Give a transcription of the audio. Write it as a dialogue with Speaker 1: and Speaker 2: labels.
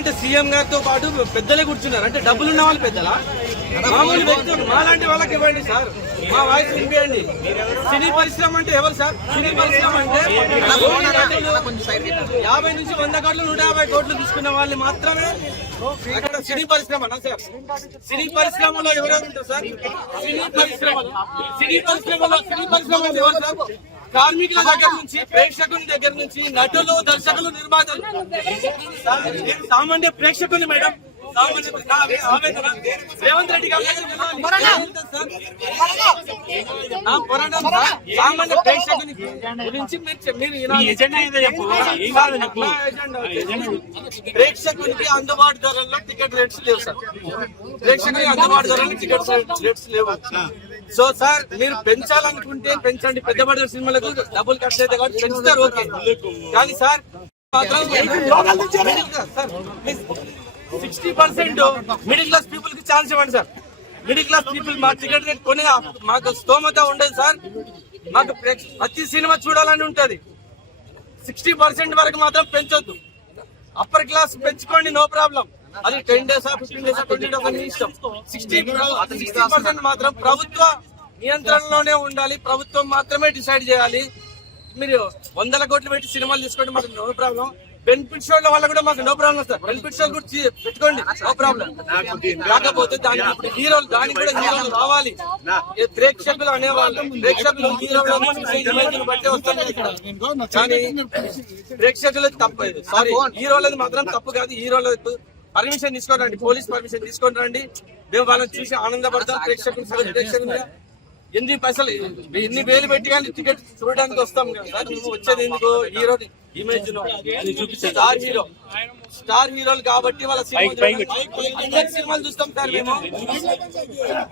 Speaker 1: అంటే సీఎం గారితో పాటు పెద్దలే కూర్చున్నారు. అంటే డబ్బులు ఉన్న వాళ్ళు పెద్దలా? మామూలు వ్యక్తులు మాలాంటి వాళ్ళకి ఇవ్వండి సార్. మా వాయిస్ వినిపించండి సినీ పరిశ్రమ అంటే ఎవరు సార్? సినీ పరిశ్రమ అంటే యాభై నుంచి వంద కోట్లు నూట యాభై కోట్లు తీసుకున్న వాళ్ళు మాత్రమే అక్కడ సినీ పరిశ్రమ సార్. సినీ పరిశ్రమలో ఎవరెవరు ఉంటారు సార్? సినీ పరిశ్రమ సినీ పరిశ్రమలో సినీ పరిశ్రమ ఎవరు సార్? కార్మికుల దగ్గర నుంచి ప్రేక్షకుల దగ్గర నుంచి నటులు దర్శకులు నిర్మాతలు. సామాన్య ప్రేక్షకుని మేడం రేవంత్ రెడ్డి గారు సామాన్య ప్రేక్షకుని గురించి ప్రేక్షకునికి అందుబాటు ధరల్లో టికెట్ రేట్స్ లేవు సార్ ప్రేక్షకునికి అందుబాటు ధరల్లో టికెట్ రేట్స్ లేవు సో సార్ మీరు పెంచాలనుకుంటే పెంచండి పెద్ద బడ్జెట్ సినిమాలకు డబ్బులు ఖర్చు అయితే కాబట్టి పెంచుతారు ఓకే కానీ సార్ మాత్రం సిక్స్టీ పర్సెంట్ మిడిల్ క్లాస్ పీపుల్కి ఛాన్స్ ఇవ్వండి సార్. మిడిల్ క్లాస్ పీపుల్ మా టికెట్ రేట్ కొని మాకు స్తోమత ఉండదు సార్. మాకు ప్రేక్ష- ప్రతి సినిమా చూడాలని ఉంటుంది. సిక్స్టీ పర్సెంట్ వరకు మాత్రం పెంచొద్దు. అప్పర్ క్లాస్ పెంచుకోండి నో ప్రాబ్లం. అది ten days fifteen days twenty days అన్ని ఇష్టం. సిక్స్టీ సిక్స్టీ పర్సెంట్ మాత్రం ప్రభుత్వ నియంత్రణలోనే ఉండాలి. ప్రభుత్వం మాత్రమే డిసైడ్ చేయాలి. మీరు వందల కోట్లు పెట్టి సినిమాలు తీసుకోండి మాకు నో ప్రాబ్లం. బెనిఫిట్ షోల వల్ల కూడా మాకు నో ప్రాబ్లం సార్. బెనిఫిట్ షోలు కూడా పెట్టుకోండి. నో ప్రాబ్లం కాకపోతే దానికి ఇప్పుడు హీరోలు దానికి కూడా హీరోలు రావాలి. ప్రేక్షకులు అనేవాళ్ళు ప్రేక్షకులు హీరోలు బట్టి ఇక్కడ? కానీ ప్రేక్షకులకు తప్పు సారీ హీరోలది మాత్రం తప్పు కాదు. హీరోలకు పర్మిషన్ తీసుకోండి పోలీస్ పర్మిషన్ తీసుకొని రండి. మేము వాళ్ళని చూసి ఆనందపడతాం. ప్రేక్షకులు ప్రేక్షకులుగా ఎన్ని పైసలు ఎన్ని వేలు పెట్టి కానీ టికెట్ చూడడానికి వస్తాం కదా మేము వచ్చేది ఎందుకు? Hero image star hero star హీరోలు కాబట్టి వాళ్ళ సినిమా సినిమాలు చూస్తాం సార్ మేము.